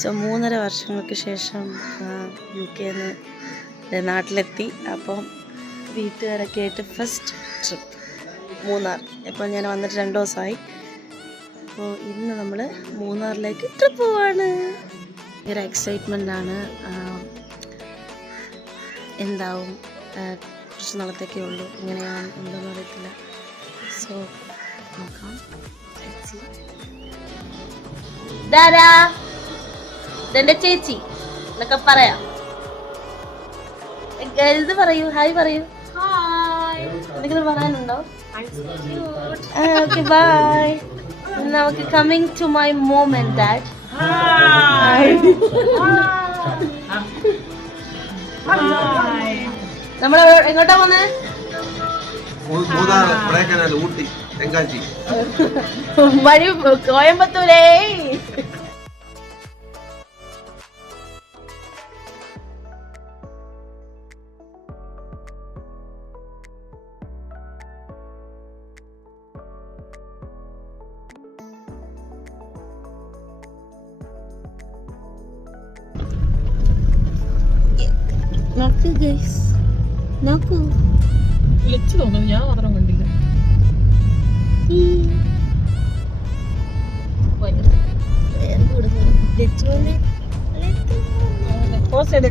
So 3.5 വർഷങ്ങൾക്ക് ശേഷം UK-ന്ന് നാട്ടിലെത്തി. അപ്പം വീട്ടുകാരൊക്കെ ആയിട്ട് ഫസ്റ്റ് ട്രിപ്പ് മൂന്നാർ. ഇപ്പോൾ ഞാൻ വന്നിട്ട് 2 ദിവസമായി. അപ്പോൾ ഇന്ന് നമ്മൾ മൂന്നാറിലേക്ക് ട്രിപ്പ് പോവാണ്. ഭയങ്കര എക്സൈറ്റ്മെൻ്റ് ആണ്. എന്താവും, കുറച്ച് നാളത്തേക്കേ ഉള്ളൂ, ഇങ്ങനെയാണ് എന്താണെന്ന് അറിയത്തില്ല. സോ നോക്കാം. ദാരാ ഇതെന്റെ ചേച്ചി എന്നൊക്കെ പറയാം. ഇത് പറയൂ, ഹായ് പറയൂ. എന്തെങ്കിലും പറയാനുണ്ടോ? Okay, bye. നമുക്ക് coming to my mom and dad. നമ്മൾ എങ്ങോട്ടാ പോന്നെ? വഴി കോയമ്പത്തൂരേ. നോക്കൂ ഗൈസ്, നോക്കൂ. ലച്ചു തോന്നുന്നു, ഞാൻ മാത്രം കണ്ടില്ല.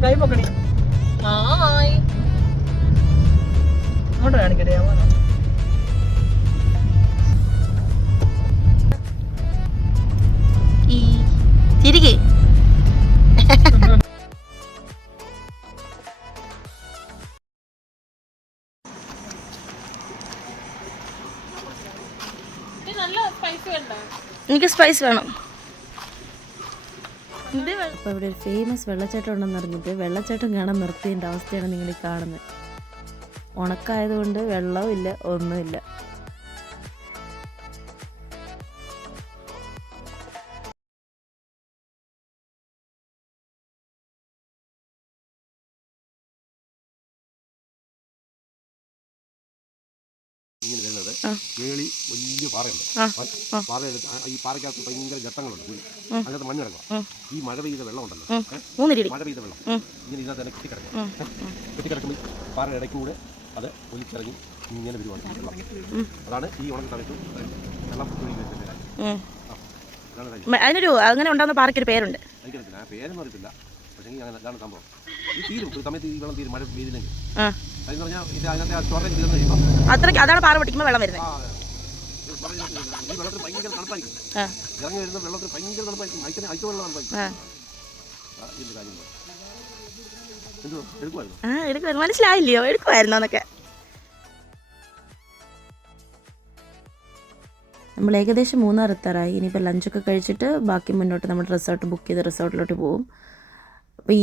കൈ പൊക്കണി. ഹായ്, അങ്ങോട്ട് കാണിക്കട്ടെ. തിരികെ എനിക്ക് സ്പൈസ് വേണം. അപ്പോൾ ഇവിടെ ഒരു ഫേമസ് വെള്ളച്ചാട്ടം ഉണ്ടെന്ന് അറിഞ്ഞിട്ട് വെള്ളച്ചാട്ടം കാണാൻ നിർത്തിയതിൻ്റെ അവസ്ഥയാണ് നിങ്ങൾ ഈ കാണുന്നത്. ഉണക്കായതുകൊണ്ട് വെള്ളവും ഇല്ല, ഒന്നുമില്ല. ഇങ്ങനെ വരുന്നത് കേളി വലിയ പാറയുണ്ട്. പാറയെടുത്ത് ഈ പാറയ്ക്കകത്ത് ഭയങ്കര ഘട്ടങ്ങളുണ്ട്, അങ്ങനത്തെ മണ്ണ് കിടക്കുക. ഈ മഴ പെയ്ത വെള്ളം ഉണ്ടല്ലോ, മഴ പെയ്ത വെള്ളം ഇങ്ങനെ ഇതിനകത്ത് തന്നെ കെട്ടിക്കിടക്കുമ്പോൾ പാറയുടെ ഇടയ്ക്കൂടെ അത് ഒലിച്ചിറങ്ങി ഇങ്ങനെ വരുവാണ് വെള്ളം. അതാണ് ഈ ഉണക്ക സമയത്ത് വെള്ളം അതിനൊരു അങ്ങനെ ഉണ്ടാകുന്ന പാറയ്ക്കൊരു പേരുണ്ട്. എനിക്കറിയത്തില്ല, ആ പേരെന്ന് അറിയത്തില്ല. പക്ഷേ അങ്ങനെ അതാണ് സംഭവം. ഈ തീരും ഒരു സമയത്ത് ഈ വെള്ളം തീരും, മഴ പെയ്തില്ലെങ്കിൽ. അതെന്ന് പറഞ്ഞാൽ ഇത് അതിനകത്തെ ആ ചോറ തീർന്നു കഴിയുമ്പോൾ അത്രയ്ക്ക് അതാണ് പാറ പൊട്ടിക്കുമ്പോൾ വെള്ളം വരുന്നത്. ഈ വെള്ളത്തിന് ഭയങ്കര തണുപ്പായിരിക്കും, ഇറങ്ങി വരുന്ന വെള്ളത്തിന് ഭയങ്കര തണുപ്പായിരിക്കും, അയച്ച വെള്ളം തണുപ്പായിരിക്കും. ഇതിന്റെ കാര്യം എന്തോ എടുക്കുമായിരുന്നു, മനസ്സിലായില്ലയോ? എടുക്കുമായിരുന്നു എന്നൊക്കെ. നമ്മൾ ഏകദേശം മൂന്നാർ എത്താറായി. ഇനിയിപ്പോൾ ലഞ്ചൊക്കെ കഴിച്ചിട്ട് ബാക്കി മുന്നോട്ട് നമ്മൾ റിസോർട്ട് ബുക്ക് ചെയ്ത റിസോർട്ടിലോട്ട് പോകും. അപ്പോൾ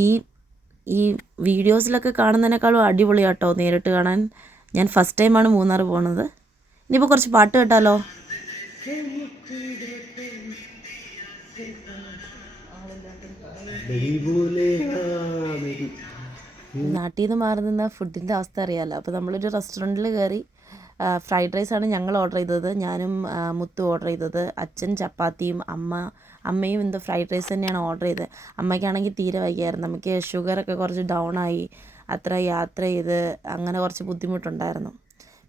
ഈ വീഡിയോസിലൊക്കെ കാണുന്നതിനേക്കാളും അടിപൊളിയാട്ടോ നേരിട്ട് കാണാൻ. ഞാൻ ഫസ്റ്റ് ടൈമാണ് മൂന്നാർ പോകുന്നത്. ഇനിയിപ്പോൾ കുറച്ച് പാട്ട് കേട്ടാലോ? നാട്ടിൽ നിന്ന് മാറി നിന്ന ഫുഡിൻ്റെ അവസ്ഥ അറിയാമല്ലോ. അപ്പോൾ നമ്മളൊരു റെസ്റ്റോറൻറ്റിൽ കയറി. ഫ്രൈഡ് റൈസാണ് ഞങ്ങൾ ഓർഡർ ചെയ്തത്, ഞാനും മുത്തു ഓർഡർ ചെയ്തത്. അച്ഛൻ ചപ്പാത്തിയും അമ്മയും എന്തോ ഫ്രൈഡ് റൈസ് തന്നെയാണ് ഓർഡർ ചെയ്തത്. അമ്മയ്ക്കാണെങ്കിൽ തീരെ വയ്യായിരുന്നു, നമുക്ക് ഷുഗറൊക്കെ കുറച്ച് ഡൗൺ ആയി, അത്ര യാത്ര ചെയ്ത് അങ്ങനെ കുറച്ച് ബുദ്ധിമുട്ടുണ്ടായിരുന്നു.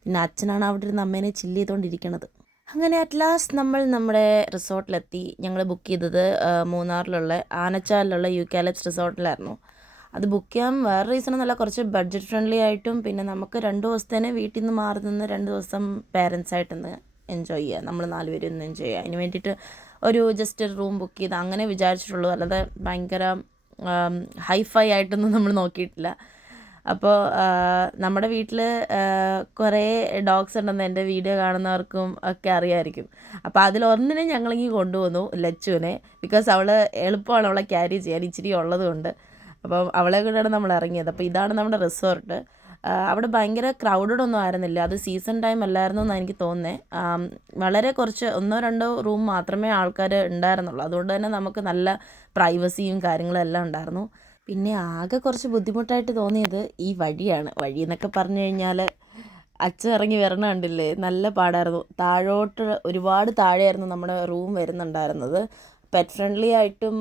പിന്നെ അച്ഛനാണ് അവിടെ ഇരുന്ന് അമ്മേനെ ചില്ല് ചെയ്തുകൊണ്ടിരിക്കണത്. അങ്ങനെ അറ്റ് ലാസ്റ്റ് നമ്മൾ നമ്മുടെ റിസോർട്ടിലെത്തി. ഞങ്ങൾ ബുക്ക് ചെയ്തത് മൂന്നാറിലുള്ള ആനച്ചാലിലുള്ള യൂക്കാലിപ്സ് റിസോർട്ടിലായിരുന്നു. അത് ബുക്ക് ചെയ്യാൻ വേറെ റീസണൊന്നുമല്ല, കുറച്ച് ബഡ്ജറ്റ് ഫ്രണ്ട്ലി ആയിട്ടും പിന്നെ നമുക്ക് 2 ദിവസത്തേനെ വീട്ടിൽ നിന്ന് മാറി നിന്ന് 2 ദിവസം പേരൻസായിട്ടൊന്ന് എൻജോയ് ചെയ്യുക, നമ്മൾ 4 പേരും ഒന്ന് എൻജോയ് ചെയ്യുക. അതിന് വേണ്ടിയിട്ട് ഒരു ജസ്റ്റ് റൂം ബുക്ക് ചെയ്ത് അങ്ങനെ വിചാരിച്ചിട്ടുള്ളൂ, അല്ലാതെ ഭയങ്കര ഹൈഫൈ ആയിട്ടൊന്നും നമ്മൾ നോക്കിയിട്ടില്ല. അപ്പോൾ നമ്മുടെ വീട്ടിൽ കുറേ ഡോഗ്സ് ഉണ്ടെന്ന് എൻ്റെ വീഡിയോ കാണുന്നവർക്കും ഒക്കെ അറിയാമായിരിക്കും. അപ്പോൾ അതിലൊന്നിനെ ഞങ്ങളിങ്ങനെ കൊണ്ടുവന്നു, ലച്ചുവിനെ. ബിക്കോസ് അവൾ എളുപ്പമാണ് അവളെ ക്യാരി ചെയ്യാൻ, ഇച്ചിരി ഉള്ളത് കൊണ്ട്. അപ്പം അവളെ കൊണ്ടാണ് നമ്മൾ ഇറങ്ങിയത്. അപ്പോൾ ഇതാണ് നമ്മുടെ റിസോർട്ട്. അവിടെ ഭയങ്കര ക്രൗഡഡ് ഒന്നും ആയിരുന്നില്ല, അത് സീസൺ ടൈം അല്ലായിരുന്നു എന്നാണ് എനിക്ക് തോന്നുന്നത്. വളരെ കുറച്ച് 1-2 റൂം മാത്രമേ ആൾക്കാർ ഉണ്ടായിരുന്നുള്ളൂ. അതുകൊണ്ട് തന്നെ നമുക്ക് നല്ല പ്രൈവസിയും കാര്യങ്ങളും എല്ലാം ഉണ്ടായിരുന്നു. പിന്നെ ആകെ കുറച്ച് ബുദ്ധിമുട്ടായിട്ട് തോന്നിയത് ഈ വഴിയാണ്. വഴി എന്നൊക്കെ പറഞ്ഞു കഴിഞ്ഞാൽ അച്ഛൻ ഇറങ്ങി വരണ കണ്ടില്ലേ, നല്ല പാടായിരുന്നു. താഴോട്ട് ഒരുപാട് താഴെയായിരുന്നു നമ്മുടെ റൂം വരുന്നുണ്ടായിരുന്നത്. പെറ്റ് ഫ്രണ്ട്ലി ആയിട്ടും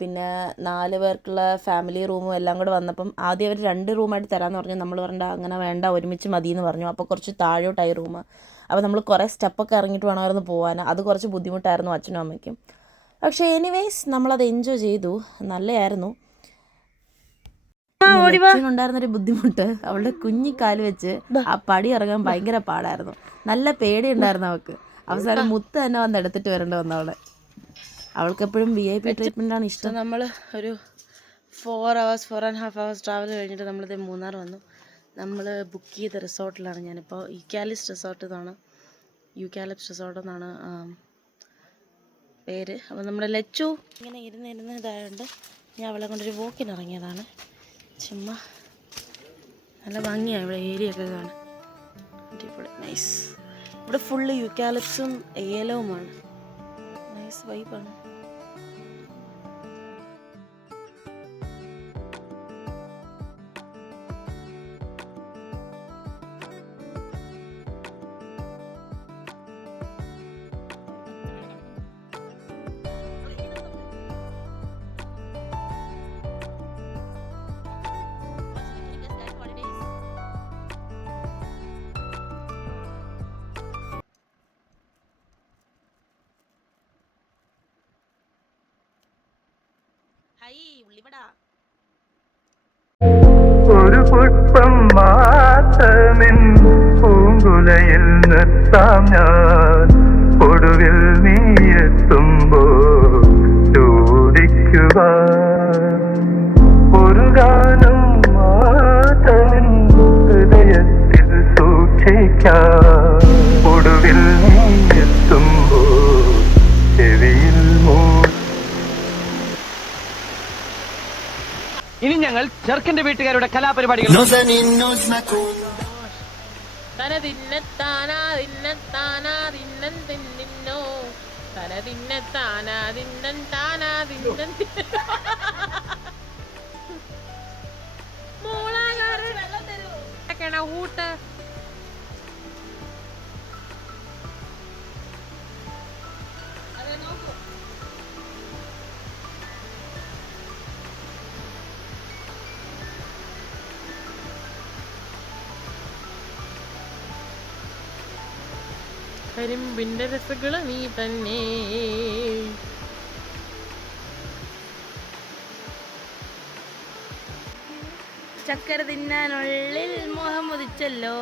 പിന്നെ 4 പേർക്കുള്ള ഫാമിലി റൂമും എല്ലാം കൂടെ വന്നപ്പം ആദ്യം അവർ 2 റൂമായിട്ട് തരാമെന്ന് പറഞ്ഞു. നമ്മൾ പറഞ്ഞ അങ്ങനെ വേണ്ട, ഒരുമിച്ച് മതി എന്ന് പറഞ്ഞു. അപ്പോൾ കുറച്ച് താഴോട്ടായി റൂം. അപ്പോൾ നമ്മൾ കുറേ സ്റ്റെപ്പൊക്കെ ഇറങ്ങിയിട്ട് വേണമായിരുന്നു പോകാൻ. അത് കുറച്ച് ബുദ്ധിമുട്ടായിരുന്നു അച്ഛനും അമ്മയ്ക്കും. പക്ഷേ എനിവേയ്സ് നമ്മളത് എൻജോയ് ചെയ്തു, നല്ലതായിരുന്നു. ഉണ്ടായിരുന്നൊരു ബുദ്ധിമുട്ട്, അവളുടെ കുഞ്ഞിക്കാല് വെച്ച് ആ പടി ഇറങ്ങാൻ ഭയങ്കര പാടായിരുന്നു. നല്ല പേടിയുണ്ടായിരുന്നു അവൾക്ക്. അവസാനം മുത്ത് തന്നെ വന്ന് എടുത്തിട്ട് വരേണ്ടി വന്നു അവൾക്ക് എപ്പോഴും VIP ട്രീറ്റ്മെൻറ്റാണ് ഇഷ്ടം. നമ്മൾ ഒരു 4.5 hours ട്രാവൽ കഴിഞ്ഞിട്ട് നമ്മളിത് മൂന്നാർ വന്നു. നമ്മൾ ബുക്ക് ചെയ്ത റിസോർട്ടിലാണ് ഞാനിപ്പോൾ. യൂക്കാലിപ്സ് റിസോർട്ട് എന്നാണ് പേര്. അപ്പോൾ നമ്മുടെ ലച്ചു ഇങ്ങനെ ഇരുന്ന് ഇതായതുകൊണ്ട് ഞാൻ അവളെ കൊണ്ടൊരു വോക്കിന് ഇറങ്ങിയതാണ്. ചുമ്മാ നല്ല ഭംഗിയാണ് ഇവിടെ ഏരിയ ഒക്കെ കാണാൻ. അടിപൊളി, നൈസ്. ഇവിടെ ഫുള്ള് യൂക്കാലിപ്സും ഏലവുമാണ്. നൈസ് വൈബാണ്. ഒരു പുഷ്പം മാത്രമിൻ പൂങ്കുലയിൽ നിർത്താം ഞാൻ, ഒടുവിൽ നീ എത്തുമ്പോൾ ചോദിക്കുവാൻ. ഒരു ഗാനം മാത്രമിൻ ഹൃദയത്തിൽ സൂക്ഷിക്കാം, ഒടുവിൽ നീ എത്തുമ്പോൾ ചെവിയിൽ ഇനി ഞങ്ങൾ ചെറുക്കന്റെ വീട്ടുകാരുടെ കലാപരിപാടികൾ ഊട്ട് കരിമ്പിന്റെ രസങ്ങള് നീ തന്നെ. ചക്കര തിന്നാനുള്ളിൽ മോഹം ഉദിച്ചല്ലോ.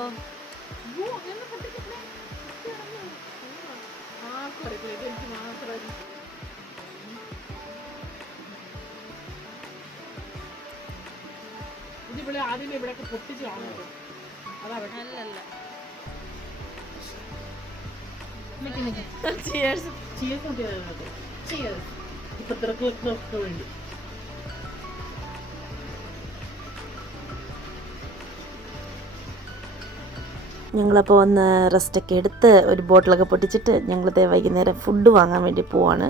ഇതിവിടെ ആദ്യം ഇവിടെയൊക്കെ പൊട്ടിച്ച് കാണുന്നത് അല്ലല്ല. ഇപ്പൊ തിരക്കൊക്കെ വേണ്ടി. ഞങ്ങളപ്പോൾ ഒന്ന് റെസ്റ്റൊക്കെ എടുത്ത് ഒരു ബോട്ടിലൊക്കെ പൊട്ടിച്ചിട്ട് ഞങ്ങളിത് വൈകുന്നേരം ഫുഡ് വാങ്ങാൻ വേണ്ടി പോവാണ്.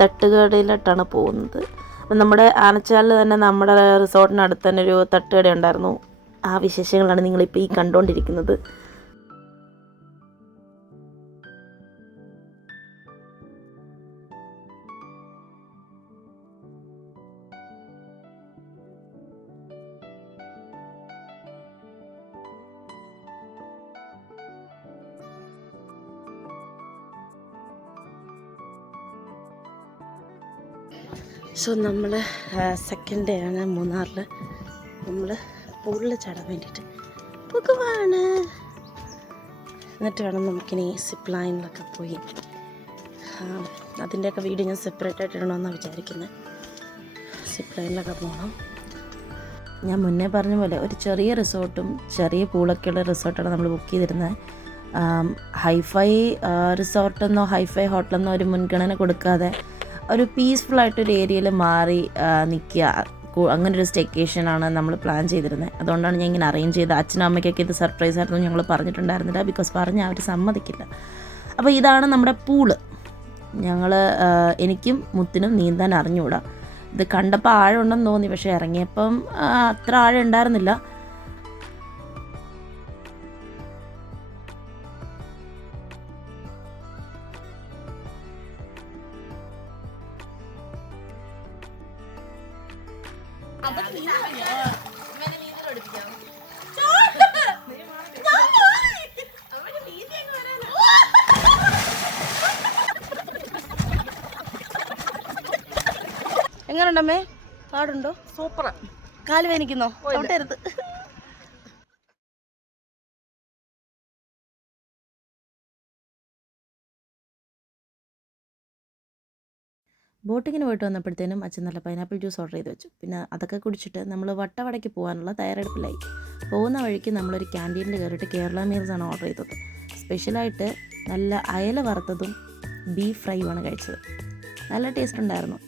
തട്ടുകടയിലോട്ടാണ് പോകുന്നത്. അപ്പം നമ്മുടെ ആനച്ചാലിൽ തന്നെ നമ്മുടെ റിസോർട്ടിനടുത്ത് തന്നെ ഒരു തട്ടുകട ഉണ്ടായിരുന്നു. ആ വിശേഷങ്ങളാണ് നിങ്ങളിപ്പോൾ ഈ കണ്ടുകൊണ്ടിരിക്കുന്നത്. സോ നമ്മൾ സെക്കൻഡ് ഡേ ആണ് മൂന്നാറിൽ. നമ്മൾ പൂളിൽ ചാടാൻ വേണ്ടിയിട്ട് പോകുവാണ്. എന്നിട്ട് വേണം നമുക്കിനി സിപ്പ് ലൈനിലൊക്കെ പോയി അതിൻ്റെയൊക്കെ വീഡിയോ ഞാൻ സെപ്പറേറ്റ് ആയിട്ട് ഇടണമെന്നാണ് വിചാരിക്കുന്നത്. സിപ്പ് ലൈനിലൊക്കെ പോകണം. ഞാൻ മുന്നേ പറഞ്ഞ പോലെ ഒരു ചെറിയ റിസോർട്ടും ചെറിയ പൂളൊക്കെയുള്ള റിസോർട്ടാണ് നമ്മൾ ബുക്ക് ചെയ്തിരുന്നത്. ഹൈഫൈ റിസോർട്ടെന്നോ ഹൈഫൈ ഹോട്ടലെന്നോ ഒരു മുൻഗണന കൊടുക്കാതെ ഒരു പീസ്ഫുള്ളായിട്ടൊരു ഏരിയയിൽ മാറി നിൽക്കുക, അങ്ങനൊരു സ്റ്റേക്കേഷനാണ് നമ്മൾ പ്ലാൻ ചെയ്തിരുന്നത്. അതുകൊണ്ടാണ് ഞാൻ ഇങ്ങനെ അറേഞ്ച് ചെയ്തത്. അച്ഛനും അമ്മയ്ക്കൊക്കെ ഇത് സർപ്രൈസ് ആയിരുന്നു, ഞങ്ങൾ പറഞ്ഞിട്ടുണ്ടായിരുന്നില്ല. ബിക്കോസ് പറഞ്ഞാൽ അവർ സമ്മതിക്കില്ല. അപ്പോൾ ഇതാണ് നമ്മുടെ പൂള്. എനിക്കും മുത്തിനും നീന്താൻ അറിഞ്ഞുകൂടാ. ഇത് കണ്ടപ്പോൾ ആഴമുണ്ടെന്ന് തോന്നി, പക്ഷേ ഇറങ്ങിയപ്പം അത്ര ആഴം ഉണ്ടായിരുന്നില്ല. എങ്ങനെയുണ്ടമ്മേ? പാടുണ്ടോ? സൂപ്പർ. കാല് വേനിക്കുന്നോ? തൊട്ടരുത്. ബോട്ടിങ്ങിന് പോയിട്ട് വന്നപ്പോഴത്തേനും അച്ഛൻ നല്ല പൈനാപ്പിൾ ജ്യൂസ് ഓർഡർ ചെയ്ത് വെച്ചു. പിന്നെ അതൊക്കെ കുടിച്ചിട്ട് നമ്മൾ വട്ടവടയ്ക്ക് പോകാനുള്ള തയ്യാറെടുപ്പിലായി. പോകുന്ന വഴിക്ക് നമ്മളൊരു ക്യാൻറ്റീനിൽ കയറിയിട്ട് കേരള മീൽസാണ് ഓർഡർ ചെയ്തത്. സ്പെഷ്യലായിട്ട് നല്ല അയല വറുത്തതും ബീഫ് ഫ്രൈയുമാണ് കഴിച്ചത്. നല്ല ടേസ്റ്റ് ഉണ്ടായിരുന്നു.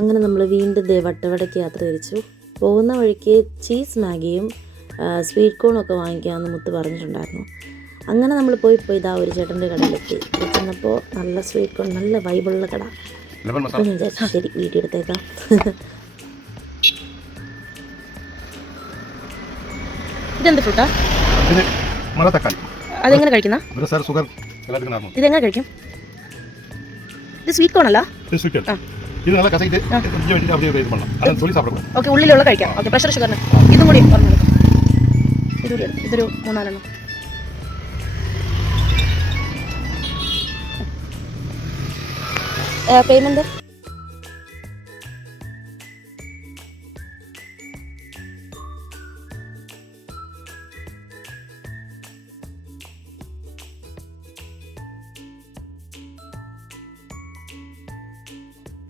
അങ്ങനെ നമ്മൾ വീണ്ടും വട്ടവടയ്ക്ക് യാത്ര തിരിച്ചു. പോകുന്ന വഴിക്ക് ചീസ് മാഗിയും സ്വീറ്റ് കോണും ഒക്കെ വാങ്ങിക്കാമെന്ന് മുത്ത് പറഞ്ഞിട്ടുണ്ടായിരുന്നു. അങ്ങനെ നമ്മൾ പോയി ഇതാ ഒരു ചേട്ടൻ്റെ കടയിലെത്തി. ചെന്നപ്പോൾ നല്ല സ്വീറ്റ് കോൺ, നല്ല വൈബുള്ള കട. അപ്പോൾ ഞാൻ വിചാരിച്ചു ശരി വീഡിയോ എടുത്തേക്കാം. ഇതെന്ത് ഫ്രൂട്ടാ? അതെങ്ങനെ കഴിക്കുന്ന? ഇതെങ്ങനെ കഴിക്കും? ഇത് സ്വീറ്റ് കോൺ അല്ല? ഓക്കെ, ഉള്ളിലുള്ള കഴിക്കാം. ഓക്കെ, പ്രഷർ ഷുഗറിന് ഇതും കൂടി പറഞ്ഞോളൂ. ഇതുകൂടി ഇതൊരു 3-4 പേയ്മെന്റ്.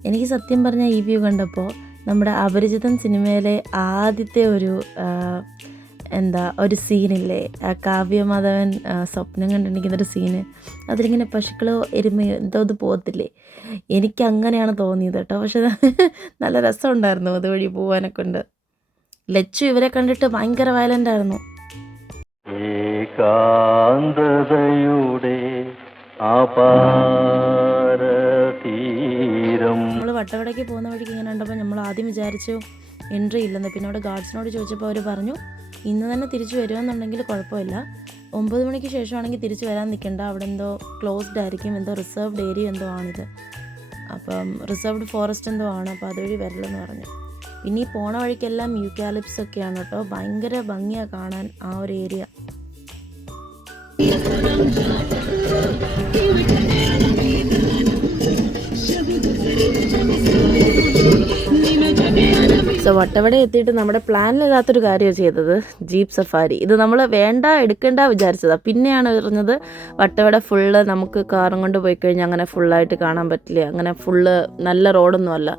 എനിക്ക് സത്യം പറഞ്ഞാൽ ഈ വ്യൂ കണ്ടപ്പോൾ നമ്മുടെ അപരിചിതൻ സിനിമയിലെ ആദ്യത്തെ ഒരു സീനില്ലേ, കാവ്യമാധവൻ സ്വപ്നം കണ്ടിരിക്കുന്നൊരു സീന്, അതിലിങ്ങനെ പശുക്കളോ എരുമയോ എന്തോ ഇത് പോകത്തില്ലേ, എനിക്ക് അങ്ങനെയാണ് തോന്നിയത് കേട്ടോ. പക്ഷെ നല്ല രസമുണ്ടായിരുന്നു അതുവഴി പോകാനൊക്കെ ഉണ്ട്. ലച്ചു ഇവരെ കണ്ടിട്ട് ഭയങ്കര വയലൻ്റ് ആയിരുന്നു. നമ്മൾ വട്ടവടയ്ക്ക് പോകുന്ന വഴിക്ക് ഇങ്ങനെ കണ്ടപ്പോൾ നമ്മൾ ആദ്യം വിചാരിച്ചു എൻട്രി ഇല്ലെന്ന്. പിന്നെ അവിടെ ഗാർഡ്സിനോട് ചോദിച്ചപ്പോൾ അവർ പറഞ്ഞു ഇന്ന് തന്നെ തിരിച്ചു വരുമെന്നുണ്ടെങ്കിൽ കുഴപ്പമില്ല, 9 മണിക്ക് ശേഷമാണെങ്കിൽ തിരിച്ചു വരാൻ നിൽക്കേണ്ട, അവിടെ എന്തോ ക്ലോസ്ഡ് ആയിരിക്കും, എന്തോ റിസർവ്ഡ് ഏരിയ എന്തോ ആണിത്, അപ്പം റിസർവ്ഡ് ഫോറസ്റ്റ് എന്തോ ആണ്, അപ്പോൾ അതുവഴി വരില്ലെന്ന് പറഞ്ഞു. പിന്നെ ഈ പോണ വഴിക്കെല്ലാം യൂക്കാലിപ്സ് ഒക്കെയാണ് കേട്ടോ, ഭയങ്കര ഭംഗിയാണ് കാണാൻ ആ ഒരു ഏരിയ. സോ വട്ടവട എത്തിയിട്ട് നമ്മുടെ പ്ലാനിലില്ലാത്തൊരു കാര്യമാണ് ചെയ്തത്, ജീപ്പ് സഫാരി. ഇത് നമ്മൾ എടുക്കേണ്ട വിചാരിച്ചതാണ്. പിന്നെയാണ് പറഞ്ഞത് വട്ടവട ഫുള്ള് നമുക്ക് കാറും കൊണ്ട് പോയി കഴിഞ്ഞാൽ അങ്ങനെ ഫുള്ളായിട്ട് കാണാൻ പറ്റില്ല, അങ്ങനെ ഫുള്ള് നല്ല റോഡൊന്നും അല്ല.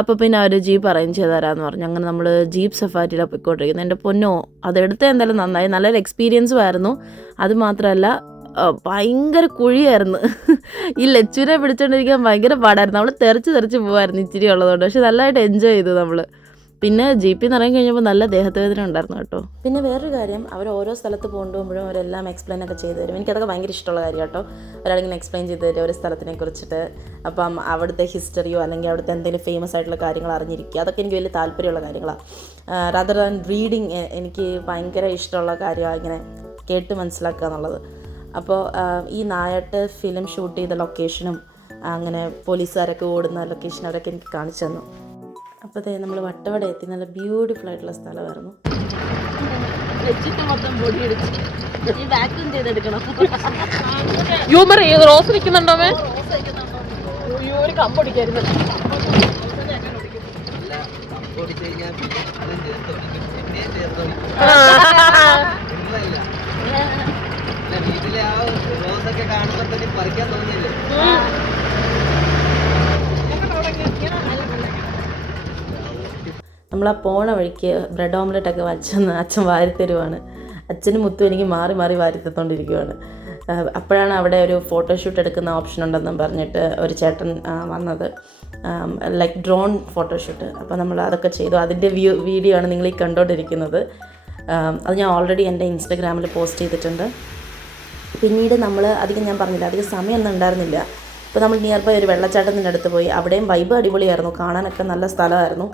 അപ്പോൾ പിന്നെ അവർ ജീപ്പ് അറേഞ്ച് ചെയ്ത് തരാമെന്ന് പറഞ്ഞു. അങ്ങനെ നമ്മൾ ജീപ്പ് സഫാരിയിലാണ് പോയിക്കൊണ്ടിരിക്കുന്നത്. എൻ്റെ പൊന്നോ, അതെടുത്ത് എന്തായാലും നന്നായി, നല്ലൊരു എക്സ്പീരിയൻസും ആയിരുന്നു. അതുമാത്രമല്ല ഭയങ്കര കുഴിയായിരുന്നു. ഈ ലച്ചുവിനെ പിടിച്ചോണ്ടിരിക്കാൻ ഭയങ്കര പാടായിരുന്നു. നമ്മൾ തെറിച്ച് പോകുമായിരുന്നു ഇച്ചിരി ഉള്ളതുകൊണ്ട്. പക്ഷെ നല്ലതായിട്ട് എൻജോയ് ചെയ്തു നമ്മൾ. പിന്നെ ജീപ്പിൽ നിന്ന് ഇറങ്ങി കഴിഞ്ഞപ്പോൾ നല്ല ദേഹവേദന ഉണ്ടായിരുന്നു കേട്ടോ. പിന്നെ വേറൊരു കാര്യം, അവർ ഓരോ സ്ഥലത്ത് കൊണ്ടുപോകുമ്പോഴും അവരെല്ലാം എക്സ്പ്ലെയിൻ ഒക്കെ ചെയ്തു തരും. എനിക്കതൊക്കെ ഭയങ്കര ഇഷ്ടമുള്ള കാര്യം കേട്ടോ. ഒരാളിങ്ങനെ എക്സ്പ്ലെയിൻ ചെയ്ത് തരും ഒരു സ്ഥലത്തിനെ കുറിച്ചിട്ട്. അപ്പം അവിടുത്തെ ഹിസ്റ്ററിയോ അല്ലെങ്കിൽ അവിടുത്തെ എന്തെങ്കിലും ഫേമസ് ആയിട്ടുള്ള കാര്യങ്ങൾ അറിഞ്ഞിരിക്കുക, അതൊക്കെ എനിക്ക് വലിയ താല്പര്യമുള്ള കാര്യങ്ങളാണ്. റാദർ ദാൻ റീഡിങ് എനിക്ക് ഭയങ്കര ഇഷ്ടമുള്ള കാര്യമാണ് ഇങ്ങനെ കേട്ട് മനസ്സിലാക്കുക എന്നുള്ളത്. അപ്പോൾ ഈ നായാട്ട് ഫിലിം ഷൂട്ട് ചെയ്ത ലൊക്കേഷനും അങ്ങനെ പോലീസുകാരൊക്കെ ഓടുന്ന ലൊക്കേഷൻ അവരൊക്കെ എനിക്ക് കാണിച്ചു തന്നു. അപ്പോൾ നമ്മൾ വട്ടവട എത്തി. നല്ല ബ്യൂട്ടിഫുൾ ആയിട്ടുള്ള സ്ഥലമായിരുന്നു. മൊത്തം പൊടി അടിച്ച് ഈ വാക്യൂം ചെയ്തെടുക്കണം. റോസ് നിൽക്കുന്നുണ്ടോ? ഒരു കമ്പൊടിക്കായിരുന്നു. നമ്മളാ പോണ വഴിക്ക് ബ്രെഡ് ഓംലെറ്റൊക്കെ വച്ചെന്ന് അച്ഛൻ വാരിത്തരുവാണ്. അച്ഛനും മുത്തും എനിക്ക് മാറി വാരിത്തത്തോണ്ടിരിക്കുവാണ്. അപ്പോഴാണ് അവിടെ ഒരു ഫോട്ടോഷൂട്ട് എടുക്കുന്ന ഓപ്ഷൻ ഉണ്ടെന്നും പറഞ്ഞിട്ട് ഒരു ചേട്ടൻ വന്നത്, ലൈക്ക് ഡ്രോൺ ഫോട്ടോഷൂട്ട്. അപ്പോൾ നമ്മൾ അതൊക്കെ ചെയ്തു. അതിൻ്റെ വീഡിയോ ആണ് നിങ്ങൾ ഈ കണ്ടുകൊണ്ടിരിക്കുന്നത്. അത് ഞാൻ ഓൾറെഡി എൻ്റെ ഇൻസ്റ്റഗ്രാമിൽ പോസ്റ്റ് ചെയ്തിട്ടുണ്ട്. പിന്നീട് നമ്മൾ ഞാൻ പറഞ്ഞില്ല, അധികം സമയമൊന്നും ഉണ്ടായിരുന്നില്ല. ഇപ്പോൾ നമ്മൾ നിയർ ബൈ ഒരു വെള്ളച്ചാട്ടത്തിൻ്റെ അടുത്ത് പോയി. അവിടെയും വൈബ് അടിപൊളിയായിരുന്നു, കാണാനൊക്കെ നല്ല സ്ഥലമായിരുന്നു.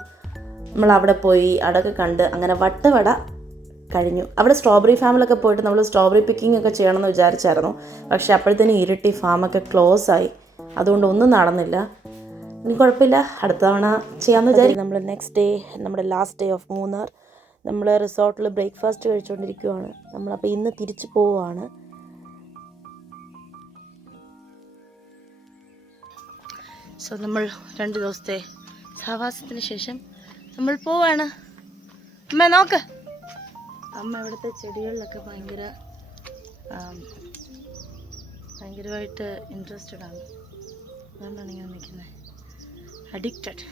നമ്മൾ അവിടെ പോയി അടൊക്കെ കണ്ട് അങ്ങനെ വട്ടവട കഴിഞ്ഞു. അവിടെ സ്ട്രോബെറി ഫാമിലൊക്കെ പോയിട്ട് നമ്മൾ സ്ട്രോബെറി പിക്കിംഗ് ഒക്കെ ചെയ്യണമെന്ന് വിചാരിച്ചായിരുന്നു. പക്ഷേ അപ്പോഴത്തേനും ഇരുട്ടി, ഫാമൊക്കെ ക്ലോസ് ആയി. അതുകൊണ്ട് ഒന്നും നടന്നില്ല. ഇനി കുഴപ്പമില്ല, അടുത്ത തവണ ചെയ്യാമെന്ന് വിചാരിക്കും. നമ്മൾ നെക്സ്റ്റ് ഡേ, നമ്മുടെ ലാസ്റ്റ് ഡേ ഓഫ് മൂന്നാർ, നമ്മൾ റിസോർട്ടിൽ ബ്രേക്ക്ഫാസ്റ്റ് കഴിച്ചുകൊണ്ടിരിക്കുകയാണ് നമ്മളപ്പോൾ ഇന്ന് തിരിച്ചു പോവുകയാണ്. സോ നമ്മൾ 2 ദിവസത്തെ സഹവാസത്തിന് ശേഷം നമ്മൾ പോവാണ്. അമ്മ നോക്ക്, അമ്മ ഇവിടുത്തെ ചെടികളിലൊക്കെ ഭയങ്കരമായിട്ട് ഇൻട്രസ്റ്റഡ് ആണ്. അതുകൊണ്ടാണ് ഇങ്ങനെ നിൽക്കുന്നത്. അഡിക്റ്റഡ്.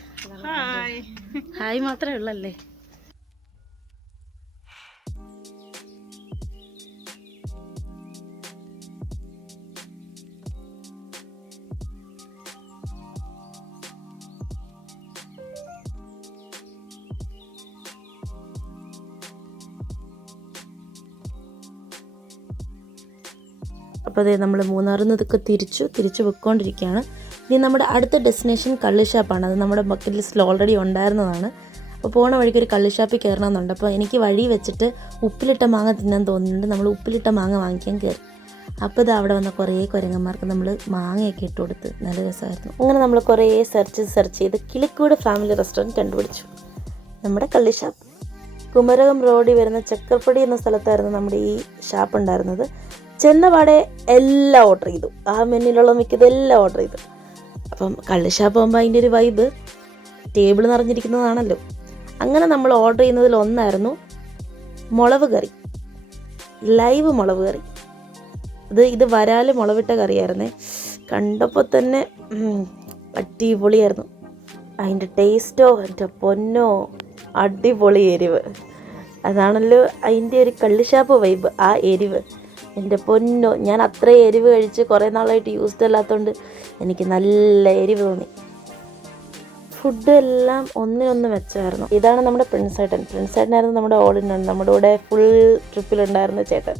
ഹായ് മാത്രമേ ഉള്ളല്ലേ. അപ്പോൾ അതേ നമ്മൾ മൂന്നാറിൽ നിന്നൊക്കെ തിരിച്ചു പോയിക്കൊണ്ടിരിക്കുകയാണ്. ഇനി നമ്മുടെ അടുത്ത ഡെസ്റ്റിനേഷൻ കള്ളുഷാപ്പാണ്. അത് നമ്മുടെ ബക്കറ്റ് ലിസ്റ്റിൽ ഓൾറെഡി ഉണ്ടായിരുന്നതാണ്. അപ്പോൾ പോണ വഴിക്ക് ഒരു കള്ളുഷാപ്പിൽ കയറണമെന്നുണ്ട്. അപ്പോൾ എനിക്ക് വഴി വെച്ചിട്ട് ഉപ്പിലിട്ട മാങ്ങ തിന്നാൻ തോന്നുന്നുണ്ട്. നമ്മൾ ഉപ്പിലിട്ട മാങ്ങ വാങ്ങിക്കാൻ കയറി. അപ്പോൾ ഇത് അവിടെ വന്ന കുറേ കുരങ്ങന്മാർക്ക് നമ്മൾ മാങ്ങയൊക്കെ ഇട്ട് കൊടുത്ത് നല്ല രസമായിരുന്നു. അങ്ങനെ നമ്മൾ കുറേ സെർച്ച് ചെയ്ത് കിളിക്കൂട് ഫാമിലി റെസ്റ്റോറൻറ്റ് കണ്ടുപിടിച്ചു. നമ്മുടെ കള്ളുഷാപ്പ് കുമരകം റോഡിൽ വരുന്ന ചക്കർപ്പടി എന്ന സ്ഥലത്തായിരുന്നു നമ്മുടെ ഈ ഷാപ്പ് ഉണ്ടായിരുന്നത്. ചെന്നപാടെ എല്ലാം ഓർഡർ ചെയ്തു. ആ മെനുവിലുള്ള മിക്കതെല്ലാം ഓർഡർ ചെയ്തു. അപ്പം കള്ളുഷാപ്പ് ആകുമ്പോൾ അതിൻ്റെ ഒരു വൈബ് ടേബിൾ നിറഞ്ഞിരിക്കുന്നതാണല്ലോ. അങ്ങനെ നമ്മൾ ഓർഡർ ചെയ്യുന്നതിൽ ഒന്നായിരുന്നു മുളക് കറി, ലൈവ് മുളക് കറി. ഇത് വരാൽ മുളവിട്ട കറിയായിരുന്നേ. കണ്ടപ്പോൾ തന്നെ അടിപൊളിയായിരുന്നു. അതിൻ്റെ ടേസ്റ്റോ എൻ്റെ പൊന്നോ, അടിപൊളി എരിവ്. അതാണല്ലോ അതിൻ്റെ ഒരു കള്ളുഷാപ്പ് വൈബ്, ആ എരിവ്. എൻ്റെ പൊന്നോ, ഞാൻ അത്രയും എരിവ് കഴിച്ച് കുറേ നാളായിട്ട് യൂസ്ഡ് അല്ലാത്തതുകൊണ്ട് എനിക്ക് നല്ല എരിവ് തോന്നി. ഫുഡ് എല്ലാം ഒന്നിനൊന്ന് മെച്ചമായിരുന്നു. ഇതാണ് നമ്മുടെ പ്രിൻസേട്ടനായിരുന്നു നമ്മുടെ ഓൾ ഇൻ വൺ, നമ്മുടെ കൂടെ ഫുൾ ട്രിപ്പിലുണ്ടായിരുന്ന ചേട്ടൻ.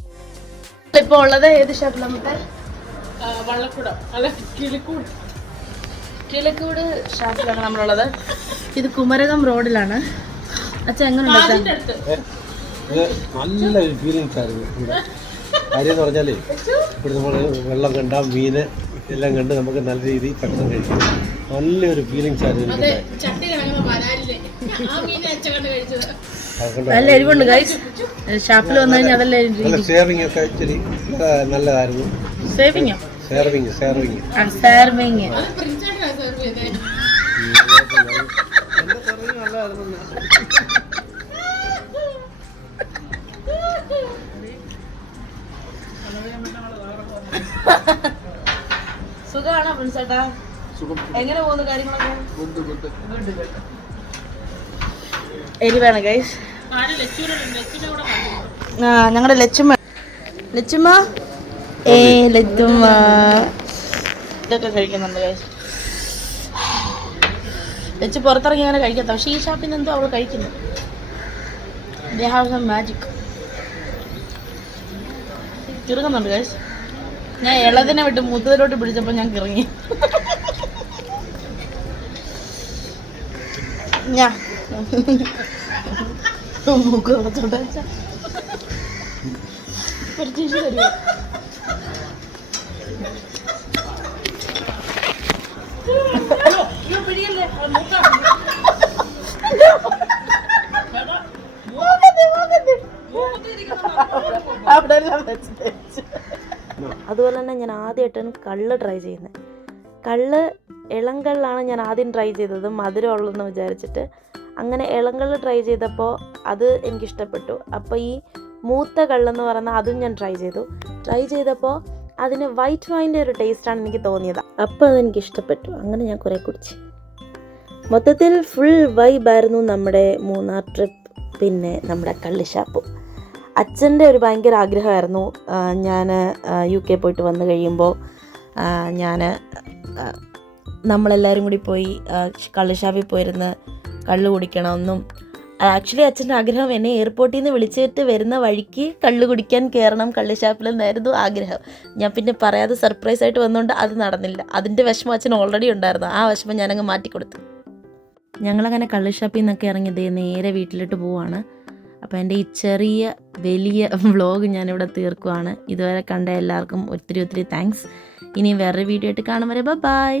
ഇപ്പോൾ ഉള്ളത് ഏത് ഷാപ്പിൽ? നമുക്ക് കിളിക്കൂട് ഷാപ്പിലാണ് നമ്മളുള്ളത്. ഇത് കുമരകം റോഡിലാണ്. അച്ഛൻ എങ്ങനെയുണ്ട്? നല്ലൊരു ഫീലിങ്സ് ആയിരുന്നു. കാര്യം എന്ന് പറഞ്ഞാൽ ഇപ്പോൾ നമ്മൾ വെള്ളം കണ്ട മീന് എല്ലാം കണ്ട് നമുക്ക് നല്ല രീതിയിൽ ഭക്ഷണം കഴിക്കാം. നല്ലൊരു ഫീലിങ്സ് ആയിരുന്നു. നല്ല എരിവുണ്ട് ഗൈസ്. ഷാപ്പിൽ വന്നു കഴിഞ്ഞാൽ അതല്ല സേവിങ് ഒക്കെ ഇച്ചിരി നല്ലതായിരുന്നു. സേവിങ് സുഖമാണോ പ്രിൻസേട്ടാ? എങ്ങനെ പോകുന്നു കാര്യങ്ങളൊക്കെ? എരിവാണ് ഗൈസ്. ഞങ്ങളുടെ ലച്ചുമ്മ ഇതൊക്കെ കഴിക്കുന്നുണ്ട് ഗൈസ്. ലച്ചു പുറത്തിറങ്ങി അങ്ങനെ കഴിക്കാത്ത, പക്ഷേ ഈ ഷാപ്പിൽ നിന്ന് എന്തോ അവൾ കഴിക്കുന്നു. They have some magic. കിറങ്ങുന്നുണ്ട് ഗൈസ്. ഞാൻ ഇളതിനെ വിട്ട് മൂത്തതിലോട്ട് പിടിച്ചപ്പോൾ ഞാൻ കിറങ്ങി. മൂക്ക് കുറച്ചോട്ടെ തരുമോ? അതുപോലെ തന്നെ ഞാൻ ആദ്യമായിട്ടാണ് കള്ള് ട്രൈ ചെയ്യുന്നത്. കള്ള് ഇളങ്കള്ളാണ് ഞാൻ ആദ്യം ട്രൈ ചെയ്തത്, മധുരമുള്ളതെന്ന് വിചാരിച്ചിട്ട്. അങ്ങനെ ഇളങ്കള്ള് ട്രൈ ചെയ്തപ്പോൾ അത് എനിക്കിഷ്ടപ്പെട്ടു. അപ്പോൾ ഈ മൂത്ത കള്ളെന്ന് പറയുന്ന അതും ഞാൻ ട്രൈ ചെയ്തപ്പോൾ അതിന് വൈറ്റ് വൈൻ്റെ ഒരു ടേസ്റ്റാണ് എനിക്ക് തോന്നിയത്. അപ്പോൾ അതെനിക്കിഷ്ടപ്പെട്ടു. അങ്ങനെ ഞാൻ കുറേ കുടിച്ചു. മൊത്തത്തിൽ ഫുൾ വൈബായിരുന്നു നമ്മുടെ മൂന്നാർ ട്രിപ്പ്. പിന്നെ നമ്മുടെ കള്ളുഷാപ്പും. അച്ഛൻ്റെ ഒരു ഭയങ്കര ആഗ്രഹമായിരുന്നു ഞാൻ UK പോയിട്ട് വന്നു കഴിയുമ്പോൾ നമ്മളെല്ലാവരും കൂടി പോയി കള്ളുഷാപ്പിൽ പോയിരുന്ന് കള്ള് കുടിക്കണമെന്നും. ആക്ച്വലി അച്ഛൻ്റെ ആഗ്രഹം എന്നെ എയർപോർട്ടിൽ നിന്ന് വിളിച്ചിട്ട് വരുന്ന വഴിക്ക് കള്ള് കുടിക്കാൻ കയറണം കള്ളുഷാപ്പിലെന്നായിരുന്നു ആഗ്രഹം. ഞാൻ പിന്നെ പറയാതെ സർപ്രൈസായിട്ട് വന്നുകൊണ്ട് അത് നടന്നില്ല. അതിൻ്റെ വിഷമം അച്ഛൻ ഓൾറെഡി ഉണ്ടായിരുന്നു. ആ വിഷമം ഞാനങ്ങ് മാറ്റിക്കൊടുത്തു. ഞങ്ങളങ്ങനെ കള്ളുഷാപ്പിൽ നിന്നൊക്കെ ഇറങ്ങിയത് നേരെ വീട്ടിലോട്ട് പോവാണ്. അപ്പോൾ എൻ്റെ ഈ ചെറിയ വലിയ വ്ളോഗ് ഞാനിവിടെ തീർക്കുവാണ്. ഇതുവരെ കണ്ട എല്ലാവർക്കും ഒത്തിരി താങ്ക്സ്. ഇനി വേറൊരു വീഡിയോ ആയിട്ട് കാണും വരെ ബൈ.